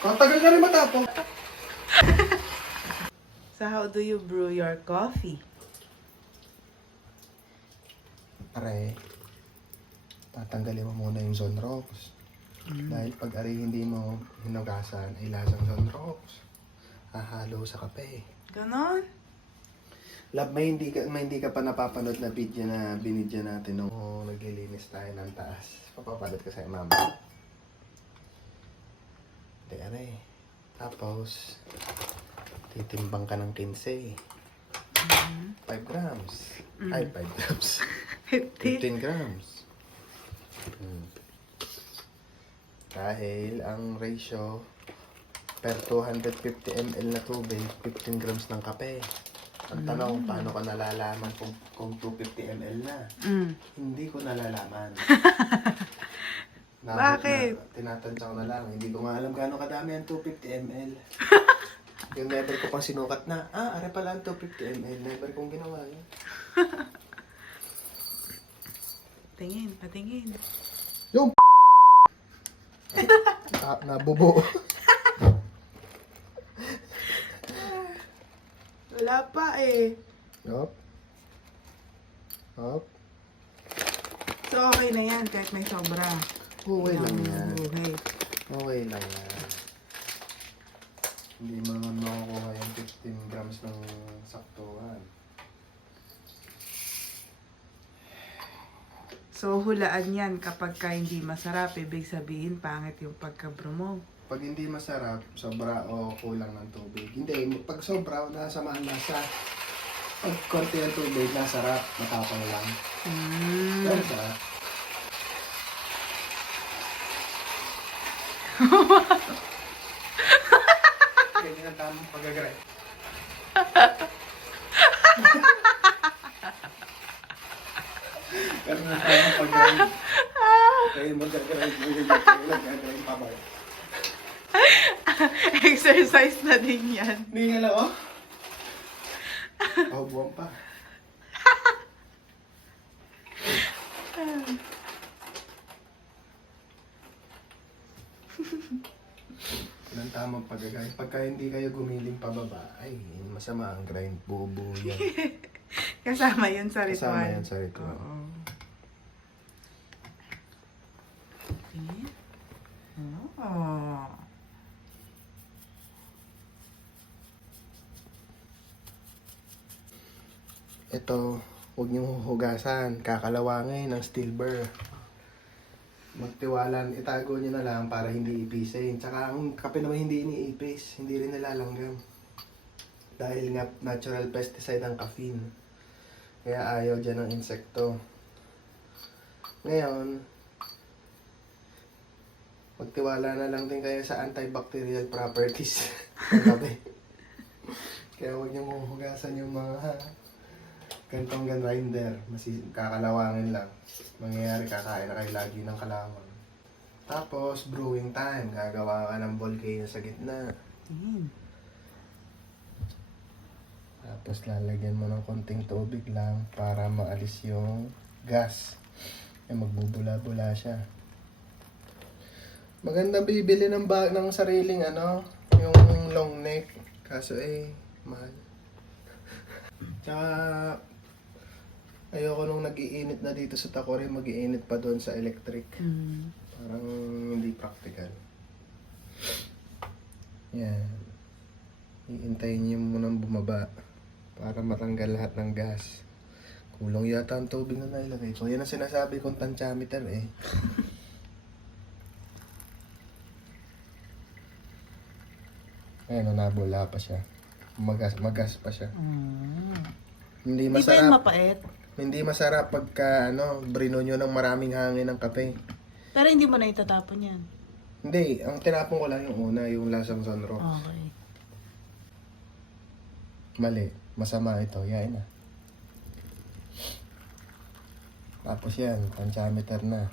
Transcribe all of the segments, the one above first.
Katagal na rin matapos. So how do you brew your coffee? Pare, tatanggalin mo muna yung zone rocks. Dahil pag ari hindi mo hinugasan ay lasang zone rocks. Hahalo sa kape. Ganon? Lab, may hindi ka pa napapanood na video na binidyo natin nung naglilinis tayo ng taas. Papapalit ka sa mama. Hindi, aray. Tapos, titimbang ka ng 15. 5 grams. Ay, 5 grams. 15 grams. Dahil ang ratio per 250 ml na tubig, 15 grams ng kape. Ang tanong, paano ka nalalaman kung 250 ml na? Hindi ko nalalaman. Bakit? Tinatansya ko na lang. Hindi ko nga alam gaano kadami ang 250 ml. Yung never ko pang sinukat na, are pala ang 250 ml. Never kong ginawa yun. Tingin, patingin. Yung nabubo. Wala pa eh. Hop. Hop. So okay na yan kahit may sobra. Okay lang yan. Okay. Okay lang yan. Hindi mo naman makukuha yung 15 grams ng saktuhan. So hulaan yan kapag ka hindi masarap, ibig sabihin pangit yung pagka-brew mo. Pag hindi masarap, sobra o kulang ng tubig. Hindi, pag sobra, nasama ang lasa. Pag konti ang tubig, nasarap, matapang lang. Pero sarap. Ganyan ang tamang pag-agray. Ganyan ang tamang pag-agray. Kaya mag-agray, mag-agray pa ba? Exercise na din yan. Hindi nga lang, oh. Oh, buwan pa. Ang tamang pag-agay. Pagka hindi kayo gumiling pababa, ay, masama ang grind. Buo-buo yan. Kasama yun sa ritual. Kasama yan sa ritual. Oo. Tingin. Oh. Ito, huwag niyong hugasan. Kakalawangin ng steel burr. Magtiwalan, itago niyo na lang para hindi ipisin. Tsaka ang kape naman hindi iniipis, hindi rin nilalanggam. Dahil nga natural pesticide ang caffeine. Kaya ayaw dyan ng insekto. Ngayon, magtiwala na lang din kayo sa antibacterial properties ng kape. Kaya huwag niyo hugasan yung mga gantong grinder, kakalawangin lang. Mangyayari, kakain na kayo lagi ng kalawang. Tapos, brewing time. Gagawa ka ng volcano sa gitna. Tapos, lalagyan mo ng konting tubig lang para maalis yung gas. Magbubula-bula siya. Maganda bibili ng sariling yung long neck. Kaso mahal. Tsaka, ayoko nung nag-iinit na dito sa Takore, mag-iinit pa doon sa electric. Parang hindi practical. Yan. Iintayin niyo munang bumaba para matanggal lahat ng gas. Kulang yata ang tubig na nailagay ko. Yan ang sinasabi kong tantyameter eh. Ayan, nabula pa siya. Magas pa siya. Hindi Di ba masarap. yung mapait? Hindi masarap pagka brino nyo ng maraming hangin ng kape. Pero hindi mo na itatapon yan. Hindi, ang tinapon ko lang yung una, yung lasang sunrock. Okay. Mali, masama ito, yain na. Tapos yan, pantsameter na.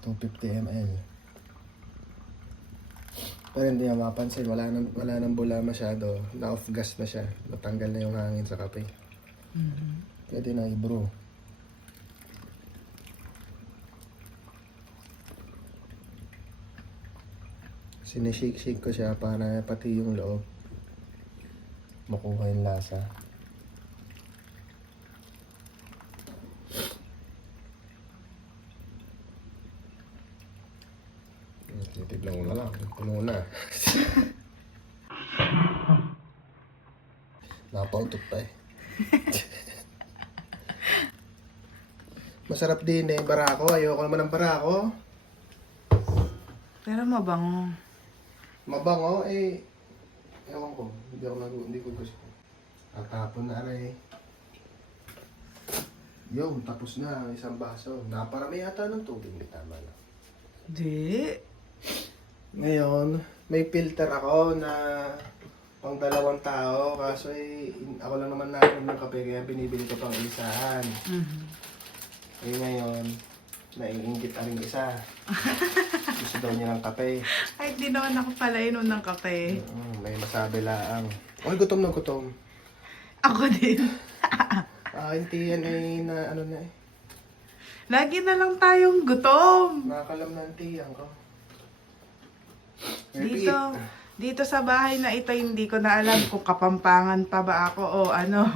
250 ml. Pero hindi na mapansin, wala nang bula masyado. Na-off gas na siya. Natanggal na yung hangin sa kape. Pwede na i-brew. Sinishake-shake ko siya para pati yung loob makuha yung lasa. Titiblang ko na lang. Puno na. Napautot pa eh. Masarap din eh, barako. Ayoko naman ng barako. Pero mabango. Mabango eh. Ewan ko. Hindi ko gusto. Tatapon na rin. Yung, tapos na. Isang baso. Naparami yata ng tubig. May tama na. Di. Ngayon, may filter ako na pang 2 tao. Kaso eh, ako lang naman natin ng kape. Kaya binibili ko pang isahan. Eh ngayon, naiingit ang isa. Gusto daw niya ng kape. Ay, di naman ako pala inom ng kape. May masabi laang. Oy, gutom na gutom. Ako din. Hindi yan eh, na ano na eh. Lagi na lang tayong gutom. Nakakalam na ang tiyang ko. Dito sa bahay na ito, hindi ko na alam kung Kapampangan pa ba ako o ano.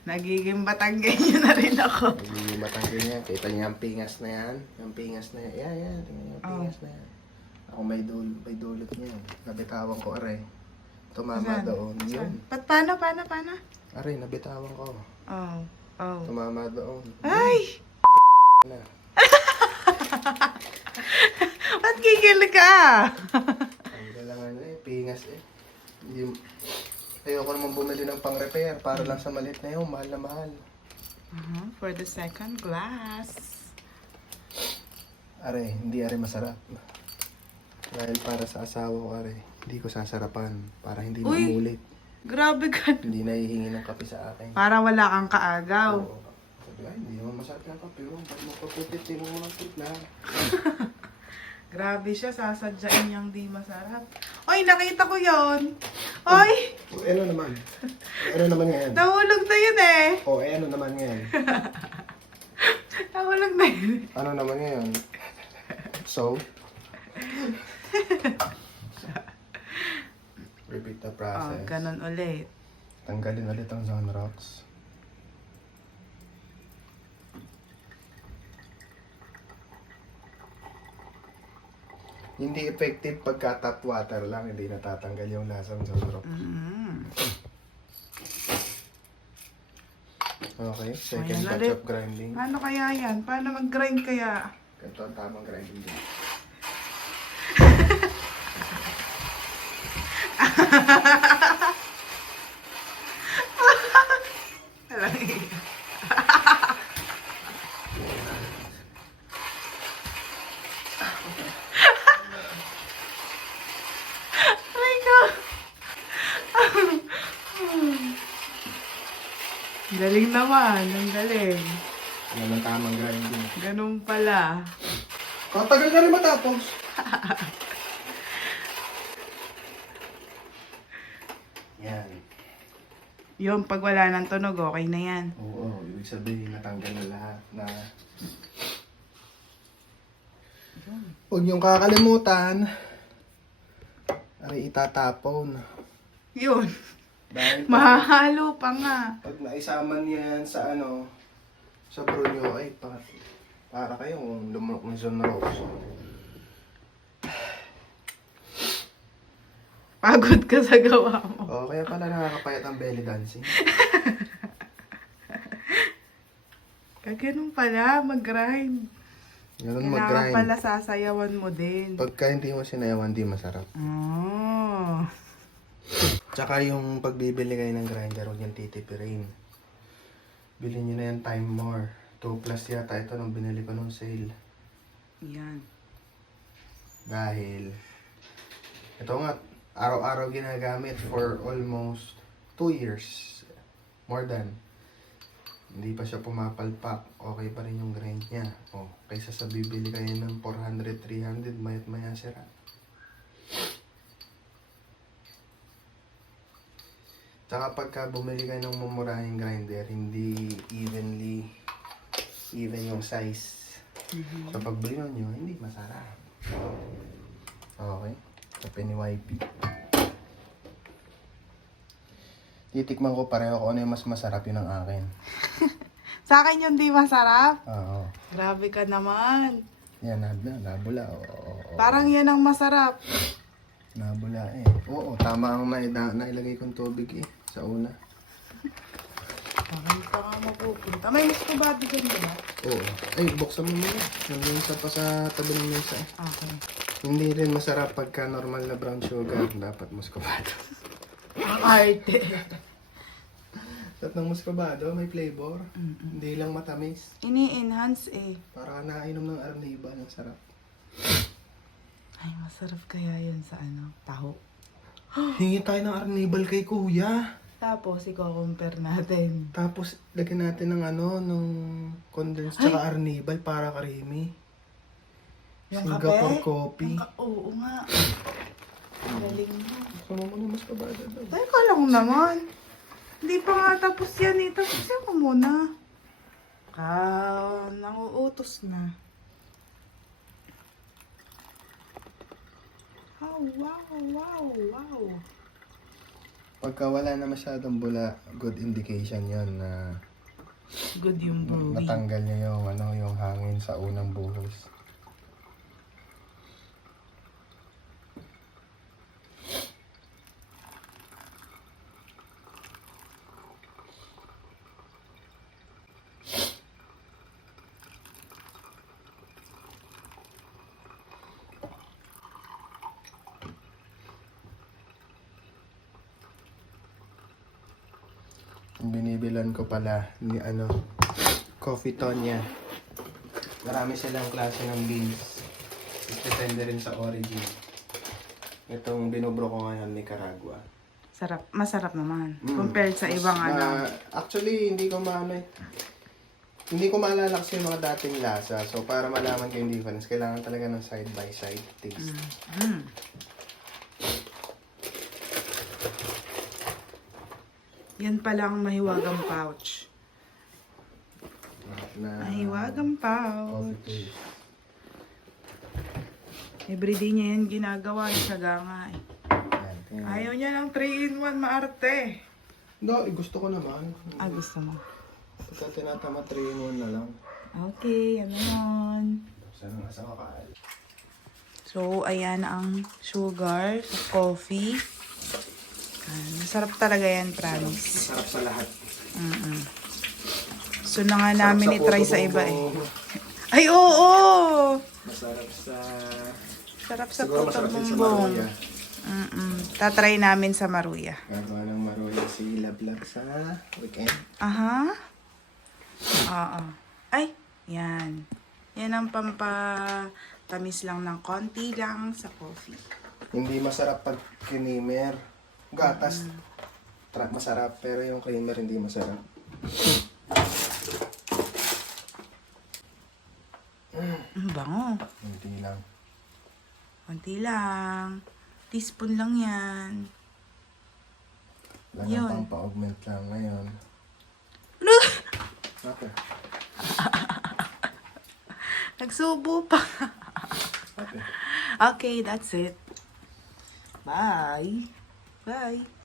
Nagiging Batanggenyo na rin ako. Nagiging Batanggenyo niya. Kita niya ang pingas na yan. Yung pingas na yan. Yan. Tingnan niyo yung pingas na yan. Ako may dulot niya. Nabitawan ko, aray. Tumama Saan? doon. Yun. Paano? Aray, nabitawan ko. Oh. Tumama doon. Ay! Na. Ba't gigil ka? Ang galangan eh. Pingas eh. Hindi, ayoko naman bumili ng pang-repair para lang sa maliit na yun. Mahal na mahal. For the second glass. Are, hindi are masarap. Dahil para sa asawa ko, are, hindi ko sasarapan para hindi Uy! mamulit. Grabe ka. Hindi nahihingi ng kape sa akin. Para wala kang kaagaw. Oo. Sabi, ay, hindi naman masarap yung kape. Oh. Ba't mo paputit? Tingnan mo ng timpla. Grabe siya, sasadyain niyang di masarap. Oy, nakita ko yon. Oy, Ano naman? Ano naman ngayon? nahulog na yun eh. Ano naman ngayon? Nahulog na yun. Ano naman ngayon? So? Repeat the process. Ganun ulit. Tanggalin ulit ang Zonrox. Hindi effective pagka tap water lang, hindi natatanggal yung lasang Zonrox. Okay, second Ayan batch ulit. of grinding. Paano kaya yan? Paano mag-grind kaya? Ito ang tamang grinding din. Ay ko. Galing naman, ang galing. Yan ang tamang grinding. Ganun pala. Katagal na rin matapos. Yan. Yung pag wala ng tunog, okay na yan. Oo, ibig sabihin natanggal na lahat na... Huwag niyong kakalimutan. Ay itatapon. Yun. Dahil Mahahalo pa nga. pag naisama niyan sa ano, sa brunyo, ay para kayong lumunok ng Zonrox. Pagod ka sa gawa mo. Oo, kaya pala nakakapayat ang belly dancing. Ganun pala, mag-grind. Ganun Kailangan mag-grind. pala sasayawan mo din. Pagka hindi mo sinayawan, di masarap. Oh. Tsaka yung pagbibili kayo ng grinder, huwag niyang titipirin. Bilhin niyo na yan Time More. 2 plus yata ito nung binili ko nung sale. Yan. Dahil, ito nga, araw-araw ginagamit for almost 2 years. More than. Hindi pa siya pumapalpak. Okay pa rin yung grind niya. Kaysa sa bibili kayo ng 400, 300, mayat maya sira. Tsaka pagka bumili kayo ng mumurahing grinder, hindi even yung size. So pag bili nyo, hindi masarap. Okay? Kape ni YP. Titikman ko pareho kung ano yung mas masarap yun ang akin. Sa akin yung di masarap. Oo. Grabe ka naman. Yan, nabula. Oo. Parang yan ang masarap. Nabula eh. Oo, tama ang nailagay kong tubig eh. Sa una. Bakit pa nga mapupunta? May muscovado dyan, di ba? Oo. Ay, buksan mo muna. Nandun pa sa tabi ng mesa eh. Okay. Hindi rin masarap pagka normal na brown sugar. Dapat muscovado. Ang arte. Dapat ng muscovado, may flavor. Hindi lang matamis. Ini-enhance eh. Para nainom ng arniba. Ang sarap. Ay, masarap kaya yun sa taho. Hingi tayo ng arnibal kay kuya. Tapos, i-compare natin. Tapos, lagyan natin ng ng condensed tsaka arnibal para creamy. Yung Singapore kape? coffee. Oo nga. Ang galing mo. Sama mo na mas kabada daw. Teka lang naman. Hindi pa nga tapos yan eh. Tapusin ko muna. Nanguutos na. Oh, wow. Pagka wala na masyadong bula, good indication yon na Good yung brewing. matanggal niya yung hangin sa unang buhos. Binibilan ko pala ni Coffee Tonya. Marami silang klase ng beans. Depende rin sa origin. Itong binubro ko ngayon, Nicaragua. Masarap naman. Compared sa ibang Actually, hindi ko maalala kasi yung mga dating lasa. So, para malaman ko yung difference, kailangan talaga ng side-by-side taste. Yan palang mahiwagang pouch. Mahiwagang pouch. Coffee taste. Everyday niya yan ginagawa sa ganga eh. Yan, tingnan mo. Ayaw niya ng 3-in-1 maarte. No, gusto ko naman. Gusto mo. Pagka tinatama 3-in-1 na lang. Okay, ano yun? Saan ang asawa ka? So, ayan ang sugar sa coffee. Masarap talaga yan, promise. Masarap sa lahat. So na nga namin i-try sa iba eh. Bongbong. Ay, oo! Masarap sa... Sarap sa Siguro puto masarap din sa bongbong. Maruya. Tatry namin sa Maruya. Gagawa ng Maruya si Lablab sa weekend. Aha. Oo. Ay, yan. Yan ang pampatamis lang ng konti lang sa coffee. Hindi masarap pag creamer. Gatas. Masarap, pero yung creamer hindi masarap. Bango. Hindi lang. Konti lang. Teaspoon lang yan. Lang Yun. ang pang-augment lang ngayon. Okay. Nagsubo pa. Okay. Okay, that's it. Bye. Bye.